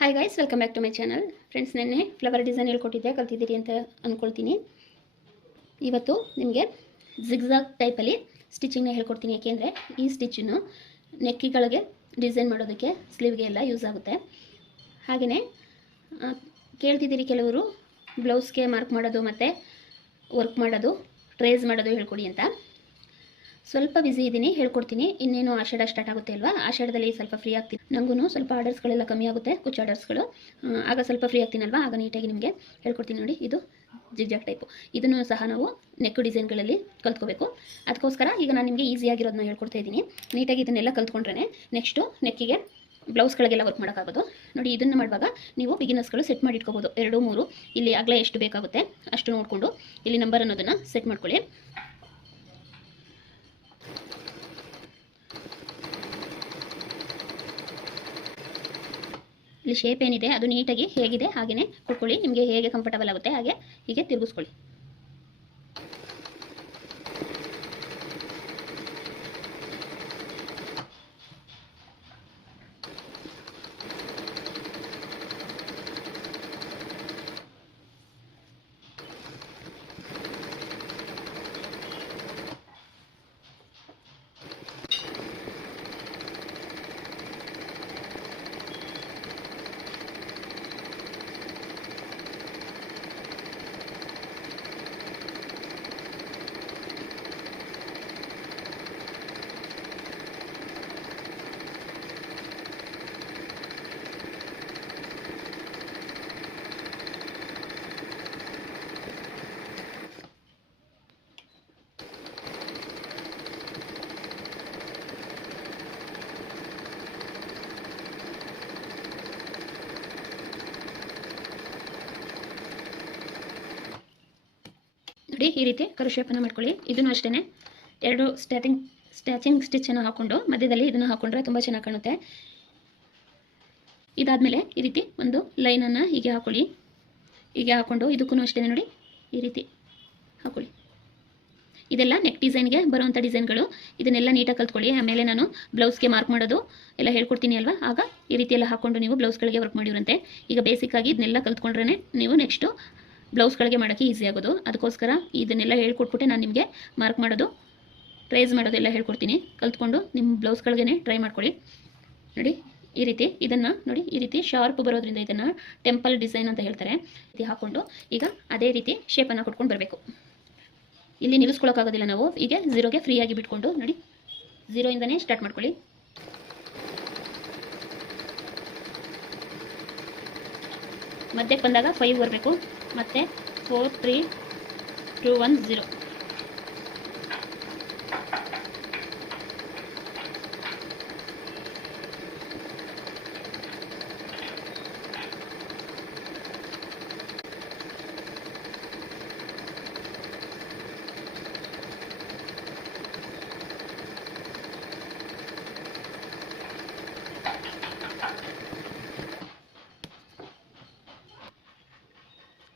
Hi guys, welcome back to my channel. Friends, ನೆನ್ನೆ flower design ಹೇಳ್ಕೊಟ್ಟಿದ್ದೆ, ಕಲ್ತಿದ್ದೀರಿ ಅಂತ ಅಂದ್ಕೊಳ್ತೀನಿ. ಇವತ್ತು ನಿಮಗೆ ಜಿಗ್ಜಾಗ್ ಟೈಪಲ್ಲಿ ಸ್ಟಿಚಿಂಗ್ನ ಹೇಳ್ಕೊಡ್ತೀನಿ. ಏಕೆಂದರೆ ಈ ಸ್ಟಿಚ್ಚನ್ನು ನೆಕ್ಕಿಗಳಿಗೆ ಡಿಸೈನ್ ಮಾಡೋದಕ್ಕೆ, ಸ್ಲೀವ್ಗೆ ಎಲ್ಲ ಯೂಸ್ ಆಗುತ್ತೆ. ಹಾಗೆಯೇ ಕೇಳ್ತಿದ್ದೀರಿ ಕೆಲವರು ಬ್ಲೌಸ್ಗೆ ಮಾರ್ಕ್ ಮಾಡೋದು ಮತ್ತು ವರ್ಕ್ ಮಾಡೋದು, ಟ್ರೇಸ್ ಮಾಡೋದು ಹೇಳ್ಕೊಡಿ ಅಂತ. ಸ್ವಲ್ಪ ಬ್ಯುಸಿ ಇದ್ದೀನಿ, ಹೇಳ್ಕೊಡ್ತೀನಿ. ಇನ್ನೇನು ಆಷಾಢ ಸ್ಟಾರ್ಟ್ ಆಗುತ್ತೆ ಅಲ್ವಾ, ಆಷಾಢದಲ್ಲಿ ಸ್ವಲ್ಪ ಫ್ರೀ ಆಗ್ತೀನಿ. ನನಗೂ ಸ್ವಲ್ಪ ಆರ್ಡರ್ಸ್ಗಳೆಲ್ಲ ಕಮ್ಮಿ ಆಗುತ್ತೆ, ಕುಚ್ಚು ಆರ್ಡರ್ಸ್ಗಳು. ಆಗ ಸ್ವಲ್ಪ ಫ್ರೀ ಆಗ್ತೀನಲ್ವಾ, ಆಗ ನೀಟಾಗಿ ನಿಮಗೆ ಹೇಳ್ಕೊಡ್ತೀನಿ. ನೋಡಿ, ಇದು ಜಿಗ್ಜಾಗ್ ಟೈಪು. ಇದನ್ನು ಸಹ ನಾವು ನೆಕ್ ಡಿಸೈನ್ಗಳಲ್ಲಿ ಕಲ್ತ್ಕೋಬೇಕು. ಅದಕ್ಕೋಸ್ಕರ ಈಗ ನಾನು ನಿಮಗೆ ಈಸಿಯಾಗಿರೋದನ್ನ ಹೇಳ್ಕೊಡ್ತಾ ಇದ್ದೀನಿ. ನೀಟಾಗಿ ಇದನ್ನೆಲ್ಲ ಕಲ್ತ್ಕೊಂಡ್ರೆ ನೆಕ್ಸ್ಟು ನೆಕ್ಕಿಗೆ ಬ್ಲೌಸ್ಗಳಿಗೆಲ್ಲ ವರ್ಕ್ ಮಾಡೋಕ್ಕಾಗೋದು. ನೋಡಿ, ಇದನ್ನು ಮಾಡುವಾಗ ನೀವು ಬಿಗಿನರ್ಸ್ಗಳು ಸೆಟ್ ಮಾಡಿ ಇಟ್ಕೋಬೋದು. 2, 3 ಇಲ್ಲಿ ಅಗಲ ಎಷ್ಟು ಬೇಕಾಗುತ್ತೆ ಅಷ್ಟು ನೋಡಿಕೊಂಡು ಇಲ್ಲಿ ನಂಬರ್ ಅನ್ನೋದನ್ನು ಸೆಟ್ ಮಾಡ್ಕೊಳ್ಳಿ. ಇಲ್ಲಿ ಶೇಪ್ ಏನಿದೆ ಅದು ನೀಟಾಗಿ ಹೇಗಿದೆ ಹಾಗೆಯೇ ಕೊಟ್ಕೊಳ್ಳಿ. ನಿಮಗೆ ಹೇಗೆ ಕಂಫರ್ಟಬಲ್ ಆಗುತ್ತೆ ಹಾಗೆ ಹೀಗೆ ತಿರುಗಿಸ್ಕೊಳ್ಳಿ. ನೋಡಿ, ಈ ರೀತಿ ಕರು ಶೇಪನ್ನು ಮಾಡ್ಕೊಳ್ಳಿ. ಇದನ್ನು ಅಷ್ಟೇ 2 ಸ್ಟ್ಯಾಚಿಂಗ್ ಸ್ಟಿಚ್ಚನ್ನು ಹಾಕ್ಕೊಂಡು ಮಧ್ಯದಲ್ಲಿ ಇದನ್ನು ಹಾಕ್ಕೊಂಡ್ರೆ ತುಂಬ ಚೆನ್ನಾಗಿ ಕಾಣುತ್ತೆ. ಇದಾದಮೇಲೆ ಈ ರೀತಿ ಒಂದು ಲೈನನ್ನು ಹೀಗೆ ಹಾಕ್ಕೊಳ್ಳಿ. ಹೀಗೆ ಹಾಕ್ಕೊಂಡು ಇದಕ್ಕೂ ಅಷ್ಟೇ ನೋಡಿ ಈ ರೀತಿ ಹಾಕ್ಕೊಳ್ಳಿ. ಇದೆಲ್ಲ ನೆಕ್ ಡಿಸೈನ್ಗೆ ಬರುವಂಥ ಡಿಸೈನ್ಗಳು. ಇದನ್ನೆಲ್ಲ ನೀಟಾಗಿ ಕಲ್ತ್ಕೊಳ್ಳಿ. ಆಮೇಲೆ ನಾನು ಬ್ಲೌಸ್ಗೆ ಮಾರ್ಕ್ ಮಾಡೋದು ಎಲ್ಲ ಹೇಳ್ಕೊಡ್ತೀನಿ ಅಲ್ವಾ, ಆಗ ಈ ರೀತಿ ಎಲ್ಲ ಹಾಕ್ಕೊಂಡು ನೀವು ಬ್ಲೌಸ್ಗಳಿಗೆ ವರ್ಕ್ ಮಾಡಿರಂತೆ. ಈಗ ಬೇಸಿಕ್ಕಾಗಿ ಇದನ್ನೆಲ್ಲ ಕಲ್ತ್ಕೊಂಡ್ರೆ ನೀವು ನೆಕ್ಸ್ಟು ಬ್ಲೌಸ್ಗಳಿಗೆ ಮಾಡೋಕ್ಕೆ ಈಸಿ ಆಗೋದು. ಅದಕ್ಕೋಸ್ಕರ ಇದನ್ನೆಲ್ಲ ಹೇಳ್ಕೊಟ್ಬಿಟ್ಟೆ ನಾನು ನಿಮಗೆ ಮಾರ್ಕ್ ಮಾಡೋದು, ಟ್ರೇಸ್ ಮಾಡೋದೆಲ್ಲ ಹೇಳ್ಕೊಡ್ತೀನಿ. ಕಲ್ತ್ಕೊಂಡು ನಿಮ್ಮ ಬ್ಲೌಸ್ಗಳಿಗೆ ಟ್ರೈ ಮಾಡ್ಕೊಳ್ಳಿ. ನೋಡಿ, ಈ ರೀತಿ ಇದನ್ನು ನೋಡಿ, ಈ ರೀತಿ ಶಾರ್ಪ್ ಬರೋದ್ರಿಂದ ಇದನ್ನು ಟೆಂಪಲ್ ಡಿಸೈನ್ ಅಂತ ಹೇಳ್ತಾರೆ. ಇದು ಹಾಕ್ಕೊಂಡು ಈಗ ಅದೇ ರೀತಿ ಶೇಪನ್ನು ಕೊಟ್ಕೊಂಡು ಬರಬೇಕು. ಇಲ್ಲಿ ನಿಲ್ಲಿಸ್ಕೊಳ್ಳೋಕ್ಕಾಗೋದಿಲ್ಲ ನಾವು. ಈಗ 0ಗೆ ಫ್ರೀಯಾಗಿ ಬಿಟ್ಕೊಂಡು ನೋಡಿ 0ಇಂದನೇ ಸ್ಟಾರ್ಟ್ ಮಾಡ್ಕೊಳ್ಳಿ. ಮಧ್ಯಕ್ಕೆ ಬಂದಾಗ 5 ಬರಬೇಕು. ಮತ್ತು 4, 3, 2, 1, 0.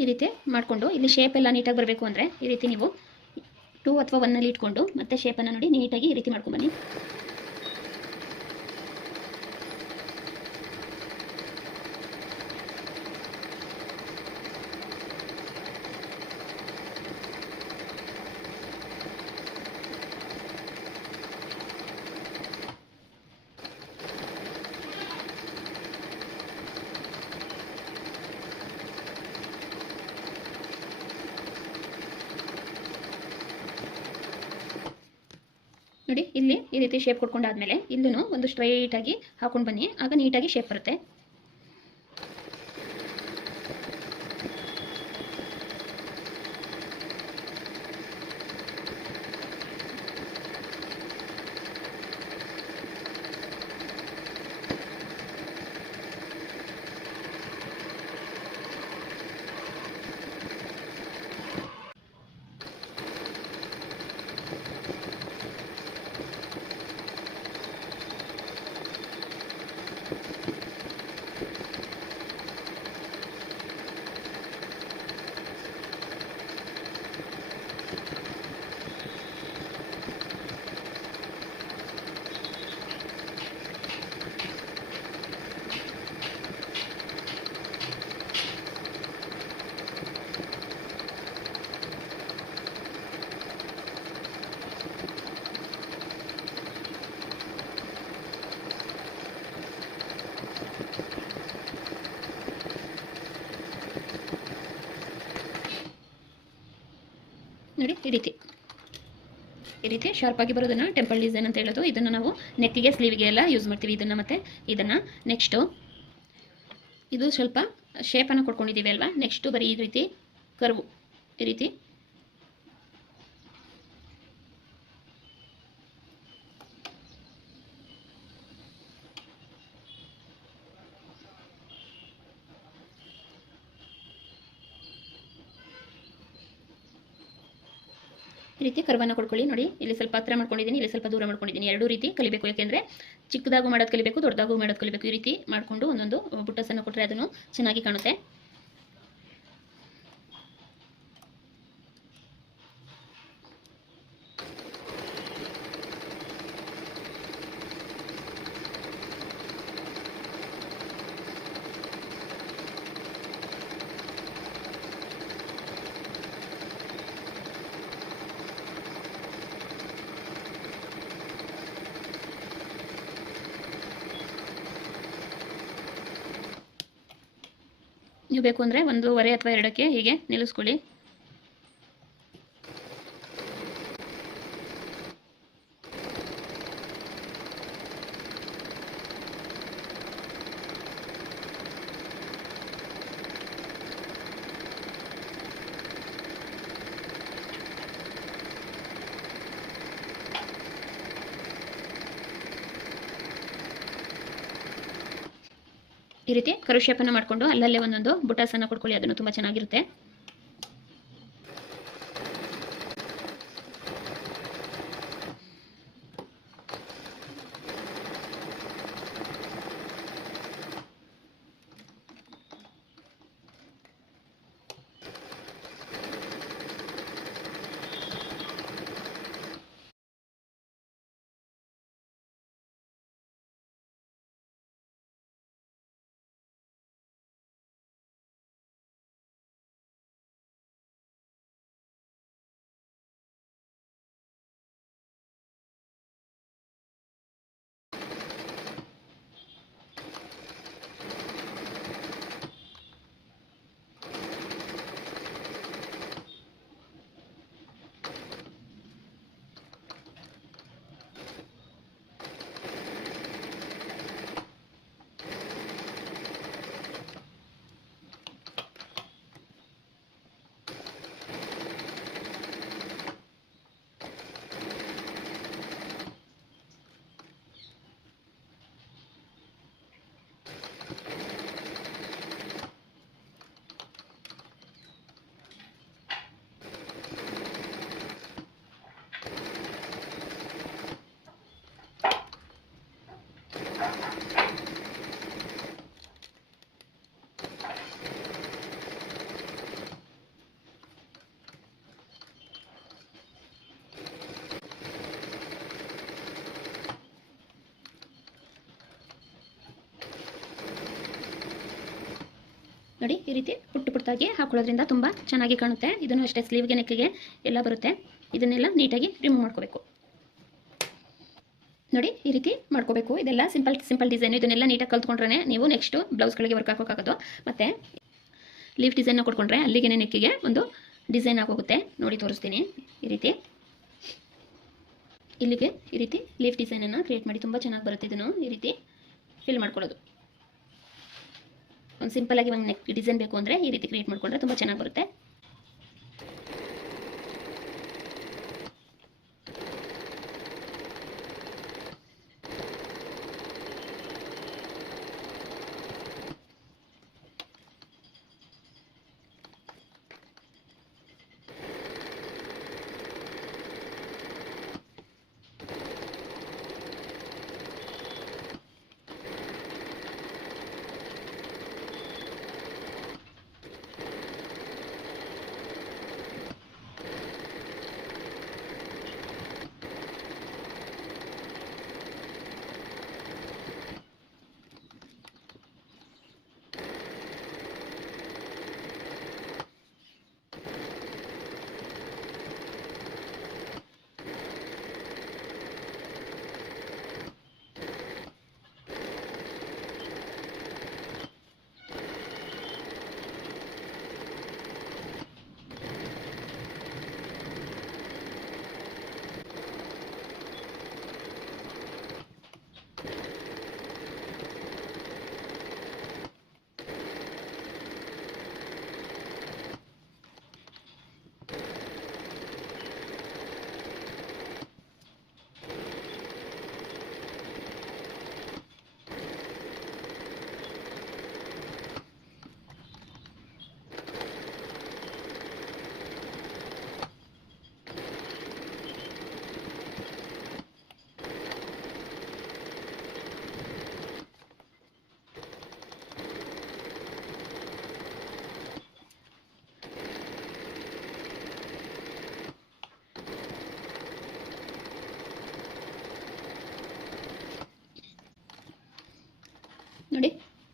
ಈ ರೀತಿ ಮಾಡಿಕೊಂಡು ಇಲ್ಲಿ ಶೇಪ್ ಎಲ್ಲ ನೀಟಾಗಿ ಬರಬೇಕು ಅಂದರೆ ಈ ರೀತಿ ನೀವು 2 ಅಥವಾ 1ನಲ್ಲಿ ಇಟ್ಕೊಂಡು ಮತ್ತೆ ಶೇಪನ್ನು ನೋಡಿ ನೀಟಾಗಿ ಈ ರೀತಿ ಮಾಡ್ಕೊಂಬನ್ನಿ. ನೋಡಿ, ಇಲ್ಲಿ ಈ ರೀತಿ ಶೇಪ್ ಕೊಟ್ಕೊಂಡಾದ್ಮೇಲೆ ಇಲ್ಲೂ ಒಂದು ಸ್ಟ್ರೈಟಾಗಿ ಹಾಕೊಂಡು ಬನ್ನಿ, ಆಗ ನೀಟಾಗಿ ಶೇಪ್ ಬರುತ್ತೆ. ನೋಡಿ ಈ ರೀತಿ ಶಾರ್ಪಾಗಿ ಬರೋದನ್ನು ಟೆಂಪಲ್ ಡಿಸೈನ್ ಅಂತ ಹೇಳೋದು. ಇದನ್ನು ನಾವು ನೆಕ್ಕಿಗೆ ಸ್ಲೀವಿಗೆ ಎಲ್ಲ ಯೂಸ್ ಮಾಡ್ತೀವಿ ಇದನ್ನು. ಮತ್ತು ಇದನ್ನು ನೆಕ್ಸ್ಟು ಇದು ಸ್ವಲ್ಪ ಶೇಪನ್ನು ಕೊಟ್ಕೊಂಡಿದ್ದೀವಿ ಅಲ್ವಾ. ನೆಕ್ಸ್ಟು ಬರೀ ಈ ರೀತಿ ಕರ್ವು ಈ ರೀತಿ ಈ ರೀತಿ ಕರ್ವನ್ನು ಕೊಡ್ಕೊಳ್ಳಿ. ನೋಡಿ ಇಲ್ಲಿ ಸ್ವಲ್ಪ ಹತ್ರ ಮಾಡ್ಕೊಂಡಿದ್ದೀನಿ, ಇಲ್ಲಿ ಸ್ವಲ್ಪ ದೂರ ಮಾಡ್ಕೊಂಡಿದ್ದೀನಿ. ಎರಡೂ ರೀತಿ ಕಲಿಬೇಕು. ಯಾಕೆಂದರೆ ಚಿಕ್ಕದಾಗೂ ಮಾಡೋದು ಕಲಿಬೇಕು, ದೊಡ್ಡದಾಗೂ ಮಾಡೋದು ಕಲಿಬೇಕು. ಈ ರೀತಿ ಮಾಡಿಕೊಂಡು ಒಂದೊಂದು ಬುಟ್ಟಸನ್ನು ಕೊಟ್ಟರೆ ಅದನ್ನು ಚೆನ್ನಾಗಿ ಕಾಣುತ್ತೆ. ನೀವು ಬೇಕು ಅಂದರೆ 1.5 ಅಥವಾ 2ಕ್ಕೆ ಹೀಗೆ ನಿಲ್ಲಿಸ್ಕೊಳ್ಳಿ. ಈ ರೀತಿ ಕರು ಶೇಪನ್ನು ಮಾಡಿಕೊಂಡು ಅಲ್ಲಲ್ಲೇ ಒಂದೊಂದು ಬುಟಾಸನ್ನು ಕೊಡ್ಕೊಳ್ಳಿ. ಅದನ್ನು ತುಂಬ ಚೆನ್ನಾಗಿರುತ್ತೆ. ನೋಡಿ ಈ ರೀತಿ ಪುಟ್ಟದಾಗಿ ಹಾಕೊಳ್ಳೋದ್ರಿಂದ ತುಂಬ ಚೆನ್ನಾಗಿ ಕಾಣುತ್ತೆ. ಇದನ್ನು ಅಷ್ಟೇ ಸ್ಲೀವ್ಗೆ ನೆಕ್ಕಿಗೆ ಎಲ್ಲ ಬರುತ್ತೆ. ಇದನ್ನೆಲ್ಲ ನೀಟಾಗಿ ರಿಮೂವ್ ಮಾಡ್ಕೋಬೇಕು. ನೋಡಿ ಈ ರೀತಿ ಮಾಡ್ಕೋಬೇಕು. ಇದೆಲ್ಲ ಸಿಂಪಲ್ ಡಿಸೈನ್. ಇದನ್ನೆಲ್ಲ ನೀಟಾಗಿ ಕಲ್ತ್ಕೊಂಡ್ರೆ ನೀವು ನೆಕ್ಸ್ಟು ಬ್ಲೌಸ್ಗಳಿಗೆ ವರ್ಕ್ ಹಾಕೋಕ್ಕಾಗೋದು. ಮತ್ತು ಲೀಫ್ ಡಿಸೈನ್ನ ಕೊಟ್ಕೊಂಡ್ರೆ ಅಲ್ಲಿಗೆ ನೆಕ್ಕಿಗೆ ಒಂದು ಡಿಸೈನ್ ಆಗೋಗುತ್ತೆ. ನೋಡಿ ತೋರಿಸ್ತೀನಿ. ಈ ರೀತಿ ಇಲ್ಲಿಗೆ ಈ ರೀತಿ ಲೀಫ್ ಡಿಸೈನನ್ನು ಕ್ರಿಯೇಟ್ ಮಾಡಿ ತುಂಬ ಚೆನ್ನಾಗಿ ಬರುತ್ತೆ. ಇದನ್ನು ಈ ರೀತಿ ಫಿಲ್ ಮಾಡ್ಕೊಳ್ಳೋದು. ಒಂದು ಸಿಂಪಲಾಗಿ ಒಂದು ನೆಕ್ ಡಿಸೈನ್ ಬೇಕು ಅಂದರೆ ಈ ರೀತಿ ಕ್ರಿಯೇಟ್ ಮಾಡಿಕೊಂಡ್ರೆ ತುಂಬ ಚೆನ್ನಾಗಿ ಬರುತ್ತೆ.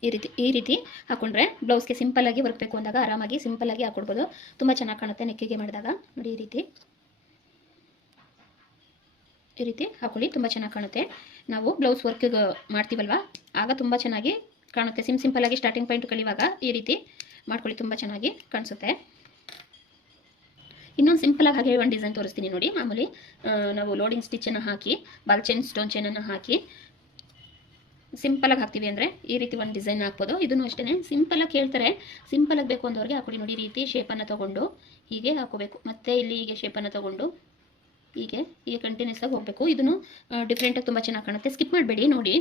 ಈ ರೀತಿ ಹಾಕೊಂಡ್ರೆ ಬ್ಲೌಸ್ಗೆ ಸಿಂಪಲ್ಲಾಗಿ ವರ್ಕ್ ಬೇಕು ಅಂದಾಗ ಆರಾಮಾಗಿ ಸಿಂಪಲ್ಲಾಗಿ ಹಾಕೊಡ್ಬೋದು. ತುಂಬ ಚೆನ್ನಾಗಿ ಕಾಣುತ್ತೆ ನೆಕ್ಕಿಗೆ ಮಾಡಿದಾಗ. ನೋಡಿ ಈ ರೀತಿ ಹಾಕೊಳ್ಳಿ, ತುಂಬ ಚೆನ್ನಾಗಿ ಕಾಣುತ್ತೆ. ನಾವು ಬ್ಲೌಸ್ ವರ್ಕ್ಗೆ ಮಾಡ್ತೀವಲ್ವ ಆಗ ತುಂಬ ಚೆನ್ನಾಗಿ ಕಾಣುತ್ತೆ. ಸಿಂಪಲ್ಲಾಗಿ ಸ್ಟಾರ್ಟಿಂಗ್ ಪಾಯಿಂಟ್ ಕಲಿಯುವಾಗ ಈ ರೀತಿ ಮಾಡ್ಕೊಳ್ಳಿ, ತುಂಬ ಚೆನ್ನಾಗಿ ಕಾಣಿಸುತ್ತೆ. ಇನ್ನೊಂದು ಸಿಂಪಲಾಗಿ ಹಾಗೆ ಒಂದು ಡಿಸೈನ್ ತೋರಿಸ್ತೀನಿ ನೋಡಿ. ಮಾಮೂಲಿ ನಾವು ಲೋಡಿಂಗ್ ಸ್ಟಿಚ್ಚನ್ನು ಹಾಕಿ ಬಾಲ್ ಚೈನ್ ಸ್ಟೋನ್ ಚೈನನ್ನು ಹಾಕಿ ಸಿಂಪಲಾಗಿ ಹಾಕ್ತೀವಿ ಅಂದರೆ ಈ ರೀತಿ ಒಂದು ಡಿಸೈನ್ ಹಾಕ್ಬೋದು. ಇದನ್ನು ಅಷ್ಟೇ ಸಿಂಪಲಾಗಿ ಕೇಳ್ತಾರೆ, ಸಿಂಪಲಾಗಿ ಬೇಕು ಅಂದವ್ರಿಗೆ ಹಾಕೊಡಿ. ನೋಡಿ ಈ ರೀತಿ ಶೇಪನ್ನು ತೊಗೊಂಡು ಹೀಗೆ ಹಾಕೋಬೇಕು, ಮತ್ತು ಇಲ್ಲಿ ಹೀಗೆ ಶೇಪನ್ನು ತೊಗೊಂಡು ಹೀಗೆ ಕಂಟಿನ್ಯೂಸ್ ಆಗಿ ಹೋಗಬೇಕು. ಇದನ್ನು ಡಿಫ್ರೆಂಟಾಗಿ ತುಂಬ ಚೆನ್ನಾಗಿ ಕಾಣುತ್ತೆ, ಸ್ಕಿಪ್ ಮಾಡಬೇಡಿ ನೋಡಿ.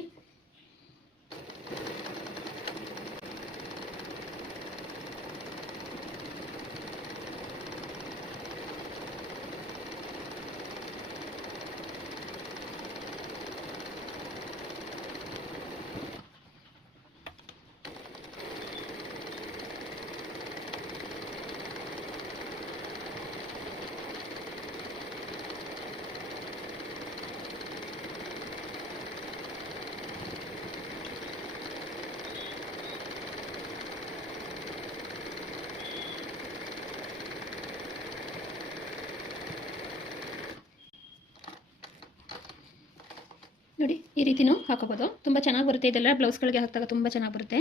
ನೋಡಿ ಈ ರೀತಿನೂ ಹಾಕೋಬೋದು, ತುಂಬ ಚೆನ್ನಾಗಿ ಬರುತ್ತೆ. ಇದೆಲ್ಲ ಬ್ಲೌಸ್ಗಳಿಗೆ ಹಾಕಿದಾಗ ತುಂಬ ಚೆನ್ನಾಗಿ ಬರುತ್ತೆ.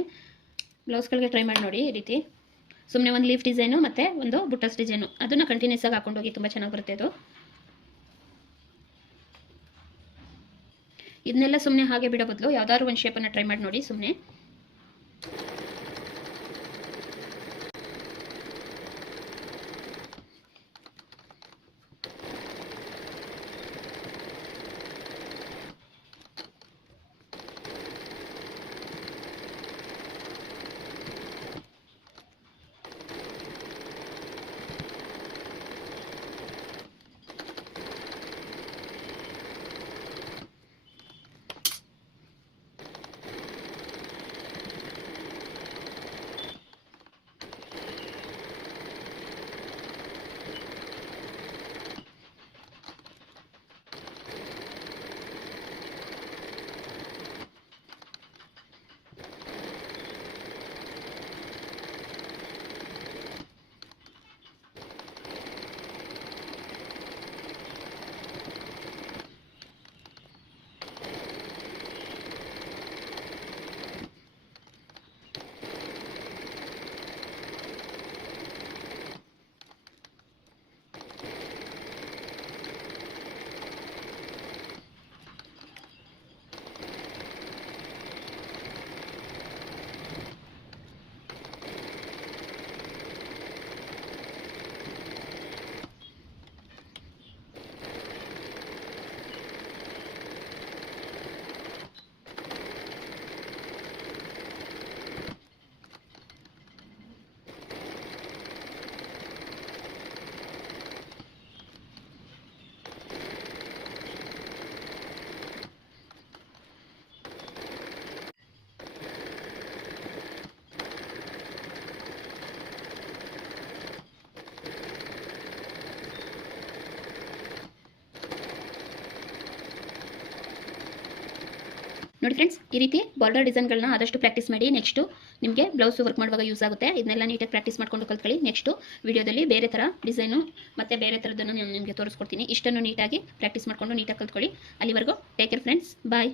ಬ್ಲೌಸ್ಗಳಿಗೆ ಟ್ರೈ ಮಾಡಿ ನೋಡಿ. ಈ ರೀತಿ ಸುಮ್ಮನೆ ಒಂದು ಲೀಫ್ ಡಿಸೈನು ಮತ್ತು ಒಂದು ಬುಟ್ಟಸ್ ಡಿಸೈನು ಅದನ್ನು ಕಂಟಿನ್ಯೂಸ್ ಆಗಿ ಹಾಕೊಂಡೋಗಿ ತುಂಬ ಚೆನ್ನಾಗಿ ಬರುತ್ತೆ ಅದು. ಇದನ್ನೆಲ್ಲ ಸುಮ್ಮನೆ ಹಾಗೆ ಬಿಡೋ ಬದಲು ಯಾವ್ದಾದ್ರು ಒಂದು ಶೇಪನ್ನು ಟ್ರೈ ಮಾಡಿ ನೋಡಿ ಸುಮ್ಮನೆ. ನೋಡಿ ಫ್ರೆಂಡ್ಸ್, ಈ ರೀತಿ ಬಾರ್ಡರ್ ಡಿಸೈನ್ಗಳನ್ನ ಆದಷ್ಟು ಪ್ರಾಕ್ಟೀಸ್ ಮಾಡಿ. ನೆಕ್ಸ್ಟು ನಿಮಗೆ ಬ್ಲೌಸ್ ವರ್ಕ್ ಮಾಡುವಾಗ ಯೂಸ್ ಆಗುತ್ತೆ. ಇದನ್ನೆಲ್ಲ ನೀಟಾಗಿ ಪ್ರಾಕ್ಟೀಸ್ ಮಾಡ್ಕೊಂಡು ಕಲ್ತ್ಕೊಳ್ಳಿ. ನೆಕ್ಸ್ಟು ವಿಡಿಯೋದಲ್ಲಿ ಬೇರೆ ಥರ ಡಿಸೈನು ಮತ್ತು ಬೇರೆ ಥರದನ್ನು ನಾನು ನಿಮಗೆ ತೋರಿಸ್ಕೊಡ್ತೀನಿ. ಇಷ್ಟನ್ನು ನೀಟಾಗಿ ಪ್ರಾಕ್ಟೀಸ್ ಮಾಡಿಕೊಂಡು ನೀಟಾಗಿ ಕಲ್ತ್ಕೊಳ್ಳಿ. ಅಲ್ಲಿವರೆಗೂ ಟೇಕ್ ಕೇರ್ ಫ್ರೆಂಡ್ಸ್, ಬಾಯ್.